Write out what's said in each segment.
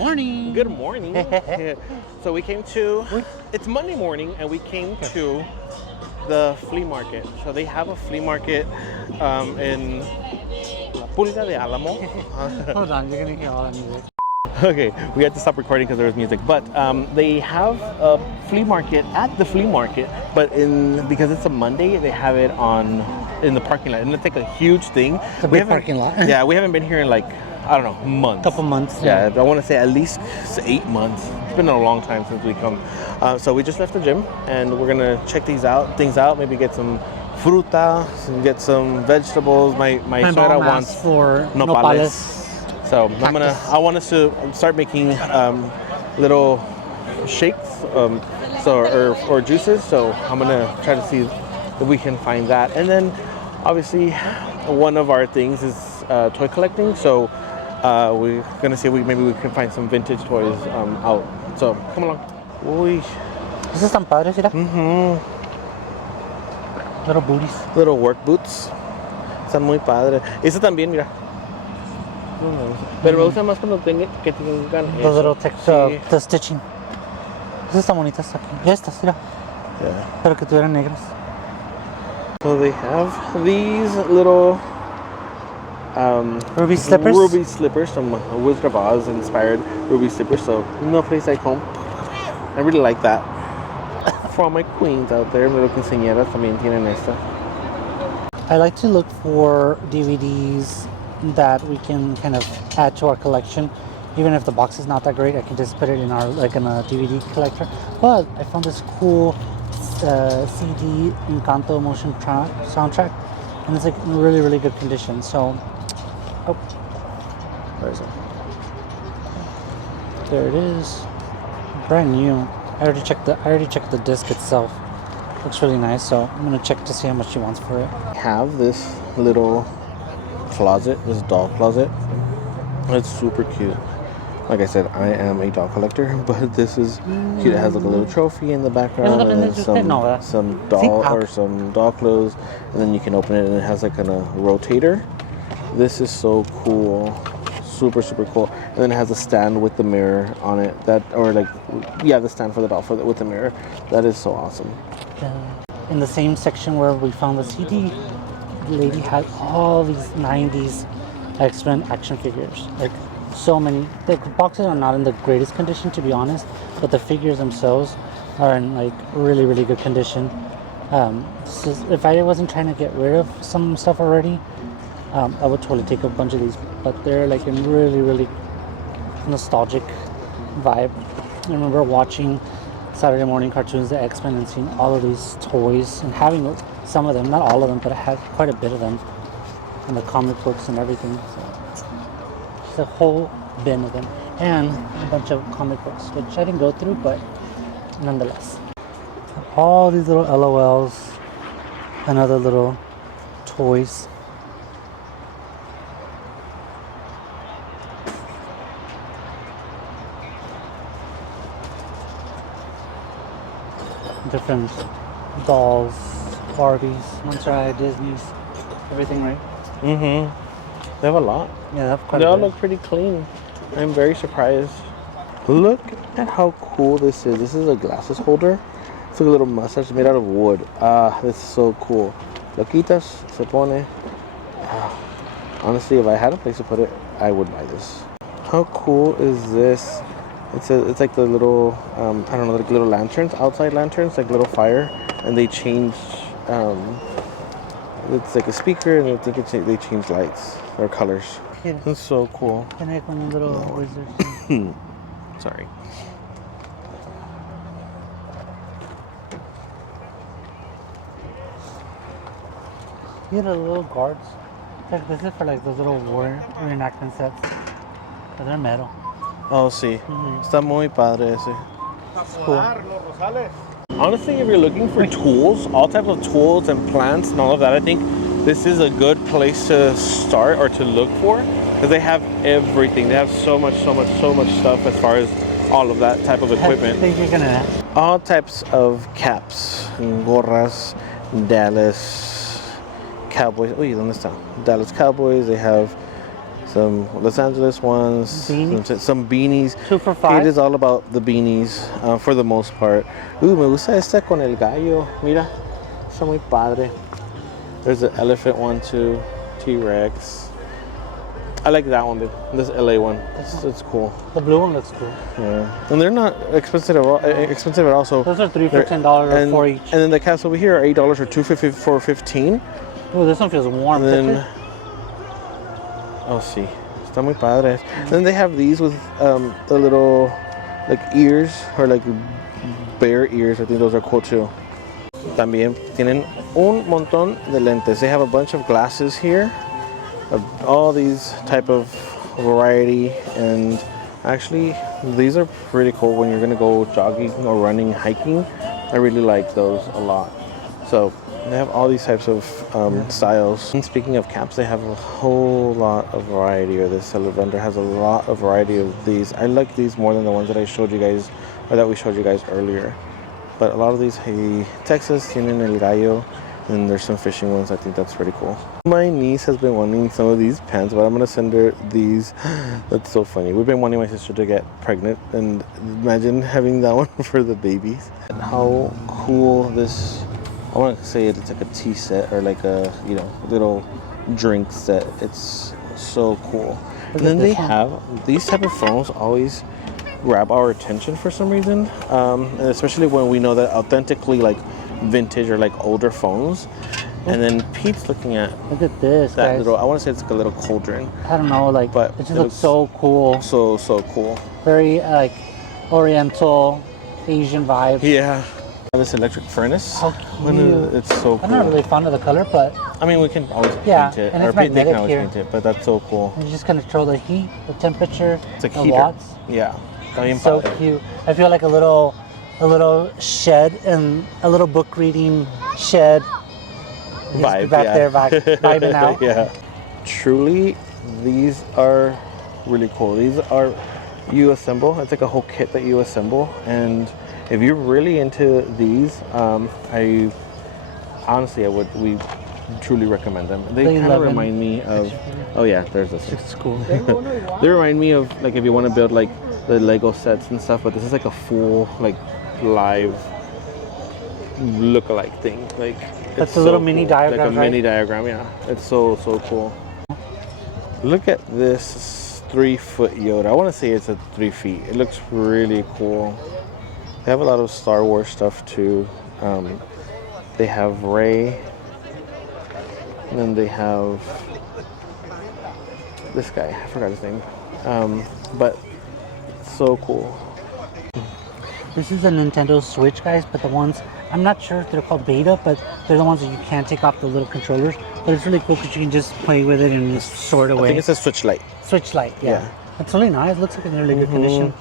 morning. Good morning. So we came to, it's Monday morning, and we came to the flea market. So they have a flea market in La Pulga de Alamo. Hold on, you're gonna hear all that music. Okay, we had to stop recording because there was music. But they have a flea market at the flea market, but because it's a Monday, they have it in the parking lot, and it's like a huge thing. It's a big parking lot. Yeah, we haven't been here in like, I don't know, months. Couple months. Yeah, I want to say at least 8 months. It's been a long time since we come. So we just left the gym, and we're gonna check things out. Maybe get some fruta, get some vegetables. My suegra wants for nopales. So I want us to start making little shakes, or juices. So I'm gonna try to see if we can find that. And then, obviously, one of our things is toy collecting. So we're gonna see if maybe we can find some vintage toys out. So come along. Uy. This is tan padres, mira. Little booties. Little work boots. Están muy padres. Ese también, mira. Pero me gusta más cuando tengan The little the stitching. Estas están bonitas aquí. Estas, mira. Yeah. Pero que tuvieran negras. So they have these little ruby slippers. Ruby slippers, some Wizard of Oz inspired ruby slippers. So no place like home. I really like that. For all my queens out there, little quinceañeras también tienen esta. I like to look for DVDs that we can kind of add to our collection. Even if the box is not that great, I can just put it in a DVD collector. But I found this cool CD Encanto motion soundtrack, and it's like in really, really good condition. So, where is it? There it is, brand new. I already checked the disc itself. Looks really nice. So I'm gonna check to see how much she wants for it. I have this little closet, this doll closet. It's super cute. Like I said, I am a doll collector, but this is cute. It has like a little trophy in the background, and then some doll or some doll clothes, and then you can open it, and it has like a rotator. This is so cool, super cool. And then it has a stand with the mirror on it. The stand for the doll with the mirror. That is so awesome. In the same section where we found the CD, the lady had all these 90s X-Men action figures. Like, so many. The boxes are not in the greatest condition, to be honest, but the figures themselves are in like really, really good condition. If I wasn't trying to get rid of some stuff already, I would totally take a bunch of these, but they're like in really, really nostalgic vibe. I remember watching Saturday morning cartoons, the X-Men, and seeing all of these toys and having some of them, not all of them, but I had quite a bit of them, and the comic books and everything. So it's a whole bin of them, and a bunch of comic books, which I didn't go through, but nonetheless. All these little LOLs and other little toys. Different dolls, Barbies, Monster High, Disney's, everything, right? They have a lot. Yeah, they have quite They a all bit. look pretty clean. I'm very surprised. Look at how cool this is. This is a glasses holder. It's like a little mustache made out of wood. This is so cool. Lo quitas, se pone. Honestly, if I had a place to put it, I would buy this. How cool is this? It's like the little, like little lanterns, outside lanterns, like little fire, and they change, it's like a speaker, and I think they change lights or colors. Yeah. It's so cool. And like one little wizard. Sorry. You had the little guards. Like, this is for like those little war reenactment sets. But they're metal. Oh, sí. Está muy padre ese. Cool. Honestly, if you're looking for tools, all types of tools and plants and all of that, I think this is a good place to start or to look for, because they have everything. They have so much stuff as far as all of that type of equipment. I think you're gonna. All types of caps, gorras, Dallas Cowboys. Uy, ¿dónde está? Dallas Cowboys. They have some Los Angeles ones, some beanies. 2 for $5. It is all about the beanies for the most part. Me gusta esta con el gallo. Mira, está muy padre. There's an elephant one too, T-Rex. I like that one, dude. This LA one. It's cool. The blue one looks cool. Yeah, and they're not expensive at all. So those are $3 for $10 or $4 each. And then the cats over here are $8 or $2.50 for $15. Oh, this one feels warm. And then, oh, sí, está muy padre. And then they have these with the little like ears or like bear ears. I think those are cool too. También tienen un montón de lentes. They have a bunch of glasses here. All these type of variety, and actually these are pretty cool when you're gonna go jogging or running, hiking. I really like those a lot. So they have all these types of styles. And speaking of caps, they have a whole lot of variety, or this seller vendor has a lot of variety of these. I like these more than the ones that I showed you guys, or that we showed you guys earlier. But a lot of these, hey, Texas tienen el gallo. And there's some fishing ones. I think that's pretty cool. My niece has been wanting some of these pants, but I'm gonna send her these. That's so funny. We've been wanting my sister to get pregnant, and imagine having that one for the babies. And how cool this, I want to say it's like a tea set or like a, you know, little drink set. It's so cool. And then they have these type of phones always grab our attention for some reason, and especially when we know that authentically like vintage or like older phones. And then Pete's looking at, look at this, that guys. little, I want to say it's like a little cauldron. I don't know, like, but it just looks so cool. So cool. Very like oriental, Asian vibe. Yeah. This electric furnace. How cute. It's so cool. I'm not really fond of the color, but I mean, we can always paint it. and Or it's they can magnetic always here. paint it, but that's so cool. And you just control the heat, the temperature, It's a the heater. watts. Yeah. It's so cute. I feel like a little shed and a little book reading shed Vibe, back yeah. there, vibing out. Yeah. Truly, these are really cool. These are you assemble. It's like a whole kit that you assemble, and if you're really into these, I honestly, we truly recommend them. They kind of remind me of, oh yeah, there's this. It's cool. They remind me of like if you want to build like the Lego sets and stuff, but this is like a full like live look-alike thing. Like that's a little mini diagram, like a mini diagram. Yeah, it's so cool. Look at this 3-foot Yoda. I want to say it's a 3 feet. It looks really cool. They have a lot of Star Wars stuff too. They have Rey, and then they have this guy. I forgot his name, but so cool. This is a Nintendo Switch, guys, but the ones, I'm not sure if they're called beta, but they're the ones that you can't take off the little controllers. But it's really cool because you can just play with it and just sort away. I think it's a Switch Lite. Switch Lite, yeah. It's really nice. It looks like it's in really good condition.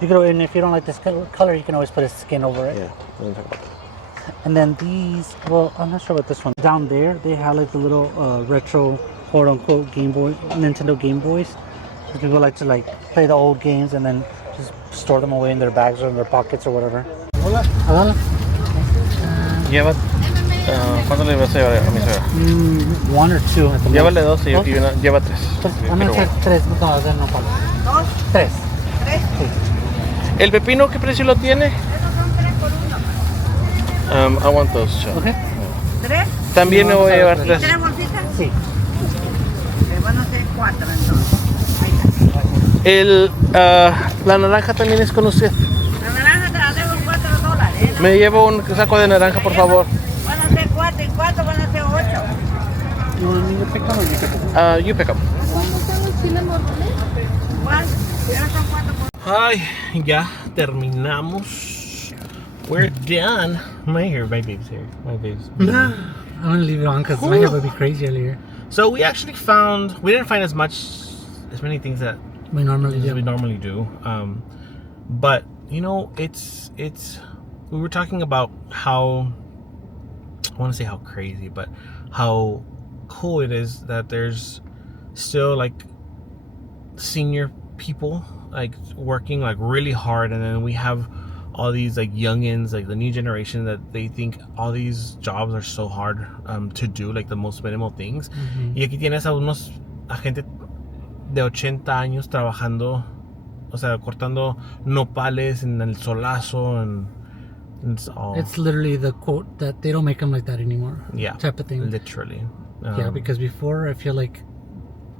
You can, and if you don't like this color, you can always put a skin over it. Yeah, we're gonna talk about that. And then these, well, I'm not sure about this one. Down there, they have like the little retro, quote unquote, Nintendo Game Boys. So people like to like play the old games and then just store them away in their bags or in their pockets or whatever. Hola. Lleva, ¿cuánto le vas a llevar a mi suegra? 1 or 2 at the moment. Llévale 2 y una, lleva 3. I'm going to take 3. No, then no problem. 3. ¿El pepino qué precio lo tiene? I want those two. Okay. 3. También me voy a llevar 3. ¿Tres bolsitas? Sí. Van a ser 4 entonces. La naranja también es con usted. La naranja te la debo $4. Me llevo un saco de naranja, por favor. Van a ser 4 y 4 van a ser 8. You want me to pick them or you pick them? You pick them. ¿Cuál? Esos son 4 por... Ay, ya terminamos. We're done. My baby's here. My baby's. I'm going to leave it on because my hair would be crazy earlier. So we actually we didn't find as many things that We normally do. But you know, it's we were talking about how, I want to say how crazy, but how cool it is that there's still like senior people like working like really hard, and then we have all these like youngins, like the new generation, that they think all these jobs are so hard to do, like the most minimal things. Y aquí tienes a gente de 80 años trabajando, o sea, cortando nopales en el solazo and it's all. It's literally the quote that they don't make them like that anymore. Yeah, type of thing. literally. Yeah, because before I feel like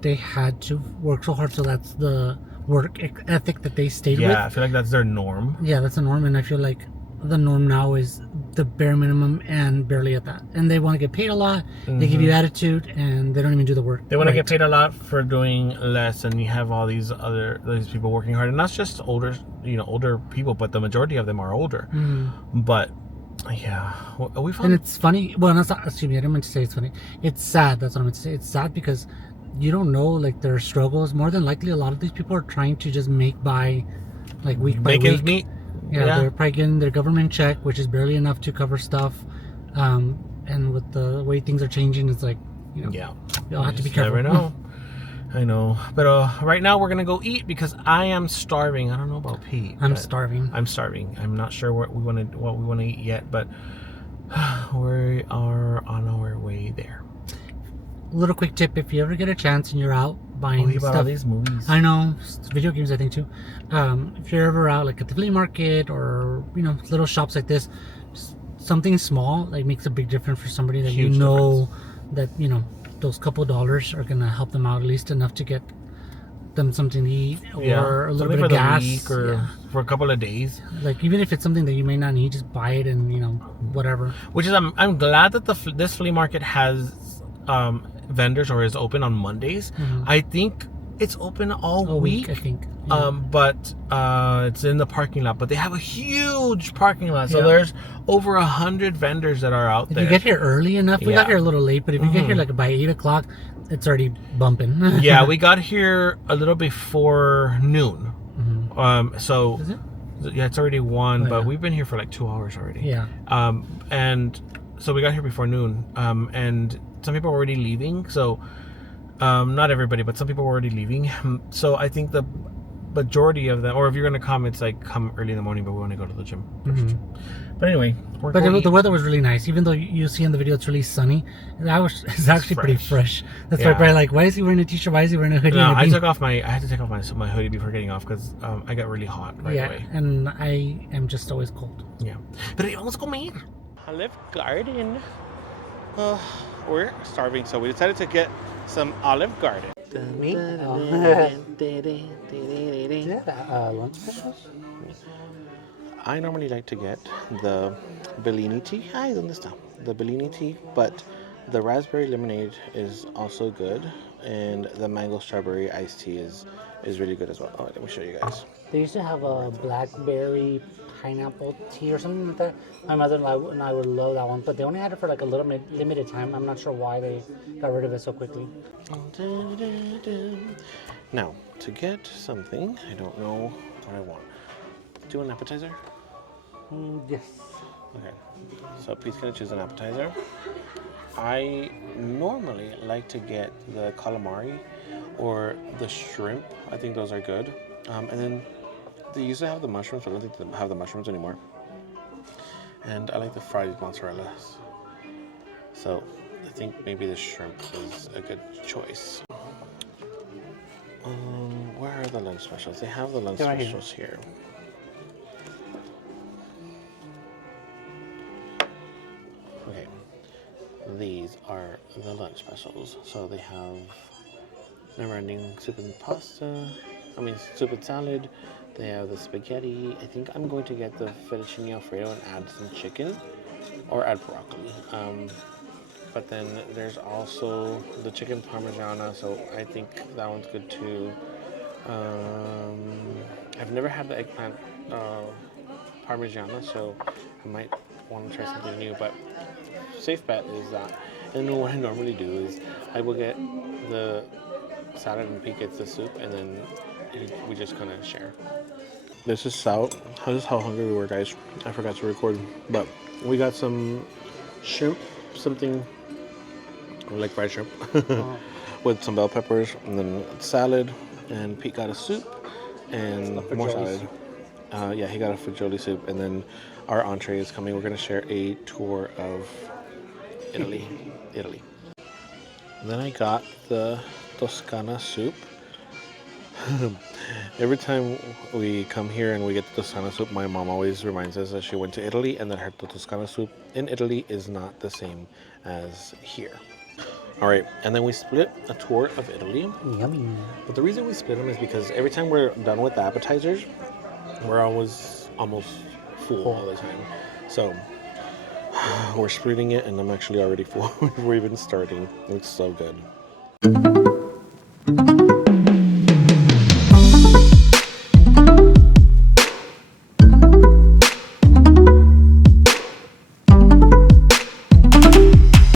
they had to work so hard, so that's the work ethic that they stayed with. Yeah, I feel like that's their norm. Yeah, that's the norm, and I feel like the norm now is the bare minimum and barely at that. And they want to get paid a lot. They give you attitude, and they don't even do the work. They want to get paid a lot for doing less, and you have all these people working hard, and not just older people, but the majority of them are older. But yeah, we found. And it's funny. Well, that's not. Excuse me. I didn't mean to say it's funny. It's sad. That's what I meant to say. It's sad because you don't know like their struggles. More than likely, a lot of these people are trying to just make by, like week by week. Meat. Yeah, they're probably getting their government check, which is barely enough to cover stuff. And with the way things are changing, it's like, you all have to be careful. Never know. I know. But right now we're going to go eat because I am starving. I don't know about Pete. I'm starving. I'm not sure what we want to eat yet, but we are on our way there. Little quick tip: if you ever get a chance and you're out buying stuff, all these movies. I know, video games I think too. If you're ever out like at the flea market or little shops like this, something small like makes a big difference for somebody that Huge that those couple dollars are gonna help them out at least enough to get them something to eat or a little bit of gas week or for a couple of days. Like even if it's something that you may not need, just buy it and whatever. Which is I'm glad that this flea market has vendors or is open on Mondays. I think it's open all week. I think. But it's in the parking lot. But they have a huge parking lot, so there's over 100 vendors that are out there. If you get here early enough, we got here a little late, but if you get here like by 8 o'clock, it's already bumping. Yeah, we got here a little before noon. So is it? Yeah, it's already 1, but we've been here for like 2 hours already. Yeah. And so we got here before noon. And some people are already leaving, so not everybody, but some people were already leaving. So I think the majority of them, or if you're gonna come, it's like come early in the morning, but we want to go to the gym first. But anyway, the weather was really nice. Even though you see in the video it's really sunny, it's actually pretty fresh. That's why probably like, why is he wearing a t-shirt? Why is he wearing a hoodie? No, I had to take off my hoodie before getting off because I got really hot right away. And I am just always cold. Yeah. But vamos a comer. Olive Garden. We're starving, so we decided to get some Olive Garden. Me? Lunch specials? I normally like to get the Bellini tea. The Bellini tea, but the raspberry lemonade is also good, and the mango strawberry iced tea is really good as well. Oh, let me show you guys. They used to have a blackberry pineapple tea or something like that. My mother and I would love that one, but they only had it for like a little limited time. I'm not sure why they got rid of it so quickly. Now, to get something, I don't know what I want. Do you want an appetizer? Yes. Okay, so Pete's gonna choose an appetizer. I normally like to get the calamari or the shrimp. I think those are good. And then they used to have the mushrooms, but I don't think they have the mushrooms anymore. And I like the fried mozzarellas. So I think maybe the shrimp is a good choice. Where are the lunch specials? They have the lunch specials here. Okay, these are the lunch specials. So they have never-ending soup and soup and salad. They have the spaghetti. I think I'm going to get the fettuccine alfredo and add some chicken or add broccoli. But then there's also the chicken parmigiana, so I think that one's good too. I've never had the eggplant parmigiana, so I might want to try something new, but safe bet is that. And then what I normally do is I will get the salad and Pete gets the soup, and then we just kind of share. This is how hungry we were, guys. I forgot to record, but we got some shrimp, something like fried shrimp, with some bell peppers, and then salad, and Pete got a soup and more salad. He got a fagioli soup, and then our entree is coming. We're gonna share a tour of Italy. And then I got the Toscana soup, Every time we come here and we get the Toscana soup, my mom always reminds us that she went to Italy and that her Toscana soup in Italy is not the same as here. All right, and then we split a tour of Italy. Yummy. But the reason we split them is because every time we're done with the appetizers, we're always almost full all the time. So we're splitting it, and I'm actually already full before even starting. It looks so good.